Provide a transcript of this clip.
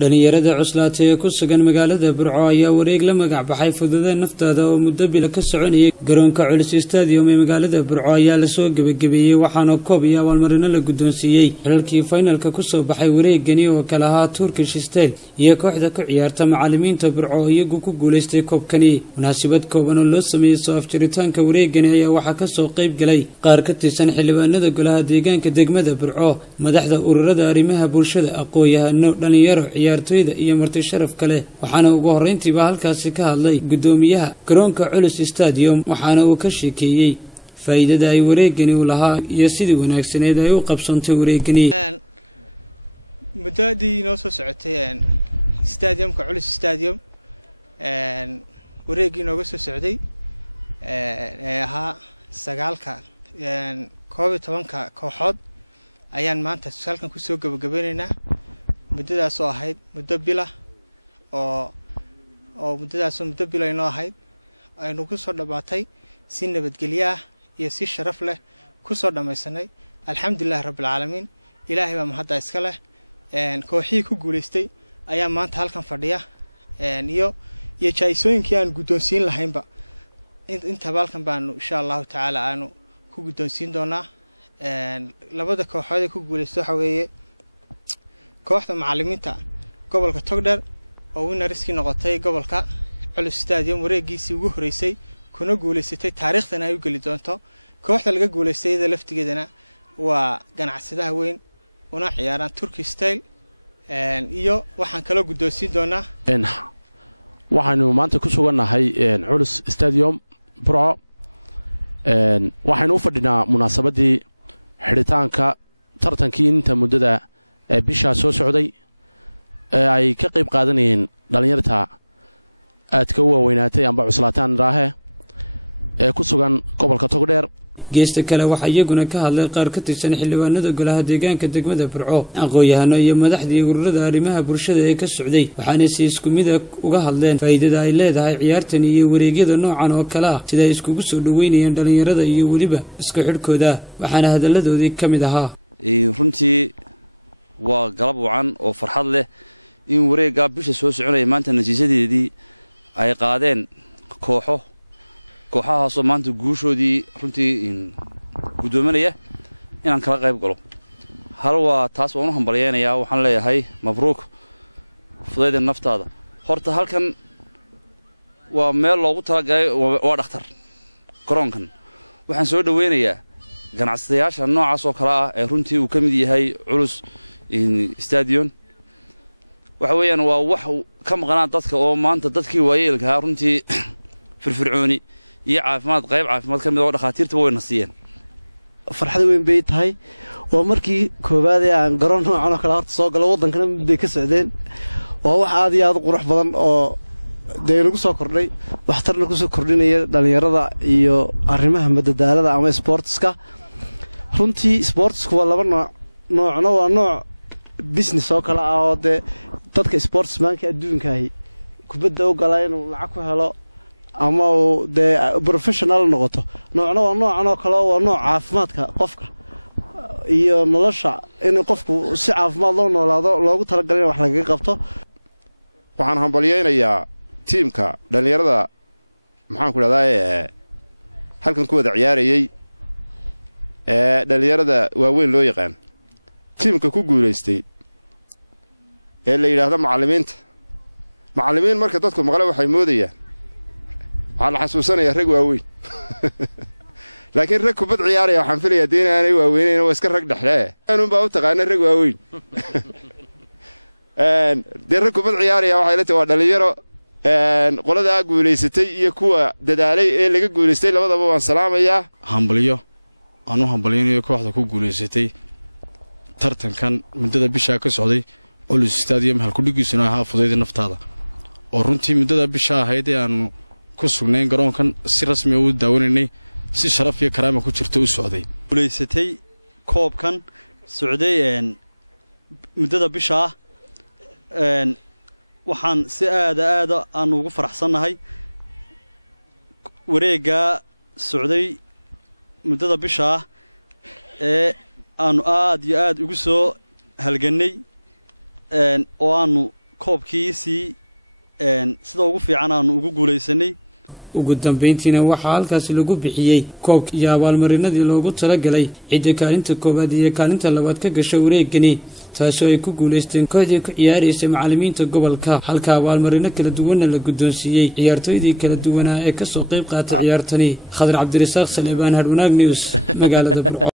dhalinyarada cuslaatay ee ku sugan magaalada Burco ayaa wareeg la magac baxay fududeen naftaada oo muddo bil ka soconayay garoonka Culus Stadium ee magaalada Burco ayaa la soo gabagabeeyay waxaana koob iyo abaalmarino la guddoonsiiyay xilkii finalka ku soo baxay wareegani oo kala ahaa Turkish Style iyo kooxda ku ciyaarta macallimiinta Burco iyagu ku guuleystay koobkani munaasabad kooban oo loo sameeyay soo afjaritaanka wareegani ayaa waxa ka soo qayb galay qaar ka tirsan xildhibaanada golaha deegaanka degmada Burco madaxda ururada arrimaha bulshada aqoon-yahano dhalinyaro ciyaartoyda iyo marti sharaf kale waxaana ugu horeyntiiba halkaasi ka hadlay gudoomiyaha garoonka Culus Stadium waxaana uu ka sheekeeyay faa'iidada ay wareegani u lahaa iyo sidii wanaagsaneed ay u qabsantay wareegani mudadii noo soo socotay stadiumka Culus Stadium wareegii nooga soo socday ahaa sagaalka koob iyo tobanka kooxood ayaan maanta halkan ku soo gabagabeynaa muddadaas oo ahayd muddo bila oo muddadaas muddo bila inoo ahayd aynu ku soo dhabaatay si nabadgelyo ah iyo si sharaf leh ku soo dhamaysanay alxamdulillah rabbil caalamiin ilaahay baa mahad iska leh kooxii ku guuleystay ayaa maanta halkan fadhiya iyo jaayisooyinkii aan guddoonsiin lahaynba inta halkan baanu insha Allah taala aanu ku guddoonsiin doonaa labada kooxood ee ku guuleystay waxa weeye kooxda macallimiinta gobolka Togdheer oo winariskii noqotay gobolka Culus Stadium wareegiisii ugu horeysay kuna guuleysatay taariikhdan ay u gali doonto kooxda laga guuleystay laftigeedana waa ganacsadaha weyn una ciyaaraan Turkish Style iyo waxaan kala guddoonsiin doonaa waxaanu maanta ku suganahay Culus Stadium Burco waxaanu u fadhinaa munaasabadii xiritaanka tartankii inta muddada bisha soo socday ay ka qayb qaadanayeen dhalinyarta aad ka weynaatay amba cuslaataan raahe ee ku sugan gobolka Togdheer geesta kale waxa iyaguna ka hadlay qaar ka tirsan xildhibaanada golaha deegaanka degmada Burco aqoon-yahano iyo madaxdii ururada arrimaha bulshada ee ka socday waxaana si isku mid ah uga hadleen faa'iidada ay leedahay ciyaartan iyo wareegyada noocan oo kala ah sida iskugu soo dhaweynayaan dhalinyarada iyo waliba isku xidhkooda waxaana hadaladoodii ka mid ahaa runtii waa galab wacan oo farxad leh in wareegga bisha soo soconaya maanta natiijadeedii ay qaadeen kooxahaas oo maanta guushoodii runtii gudoominaya inaan kala qayb galo hal waa taas waan u hambalyeeynaya waxaan leeyahay mabruuk fudayda naftaada horta halkan waa meel loogu talagalay waa dhakhtar garoonkan waxaan soo dhaweynayaa ganacsadayaasha noocaas oo kala ah ee runtii uu ka mid yahay Culus Stadium waxa weeyaan waa wax ka maqnaa dadka oo maanta dadkii waayeelka runtii firfircooni iyo caafimaad qayb caafimaad ka mid oo dhaqaatiirta way nasiyeen farxad weyn bay tahay oo markii koobaad ee aan garoon noocan oo kala horta soo galo wadankana muddo ka socdeen waa wax aad iyo aad u qurux badan oo deegaanku soo kordhay waxtarna ku soo kordhinaya dhalinyarada iyo arrimaha madadaalada ama sportska runtii sportsku waa laba noocna waa nooc business oo kala ah oo dadka sportsmanka adduunka ah kubadda u galay inuu lacag ku helo ama professional noqoto noocna waa noocan oo kale waa nooc caafimaadka qofka iyo nolosha in qofku si caafimaad loo noolaado loogu talagalay wax laga qabto waxaan hambalyeeynaa teamka dhalinyarada maxaan ku raadayay halkan ku wada ciyaarayay dhalinyarada waaweyn loo yaqaan teamka ku guuleystay ee la yiraahdo macallimiin marka dadku maqla waxay moodayaan waxaan xasuusanayaa rag waaweyn laakiin rag kubad ciyaaraya waxaan filayaa deenaanay waaweyneen oo iska rag dhexle aanun baa u taqaanay rag waaweyn rag kubad ciyaaraya waxay la tahay waa dhalinyaro qolada guuleysatay iyo kuwa dadaalay ee laga guuleystay labadaba waan salaamayaa aanu hambalyeeyo kooxda ku guuleysatay tartankan muddada bisha ka socday Culus Stadium halku dhigiisuna ahaa fudayda naftaada oo runtii muddada bisha ahayd ee aan ku sugnayn garoonkan si rasmi ah u daawanay si sharaf iyo karaama ku jirto u socday guuleysatay koobkan socday muddada bisha waxaan si aad aan ugu faraxsanahay wareegga socday muddada bisha aanu aad iyo aad ugu soo halganay oo aanu koobkiisii sida ugu fiican aanu ugu guulaysanay. ugu dambeyntiina waxaa halkaasi lagu bixiyey koobka iyo abaalmarinadii loogu talagalay cidda kaalinta koowaad iyo kaalinta labaad ka gashay wareegani, taasoo ay ku guulaysteen kooxdii ku ciyaaraysay macallimiinta gobolka, halka abaalmarino kala duwanna la guddoonsiiyey ciyaartooydii kala duwanaa ee ka soo qayb qaatay ciyaartani. Khadar Cabdirasaaq Salebaan, Hadwanaag News, magaalada Burco.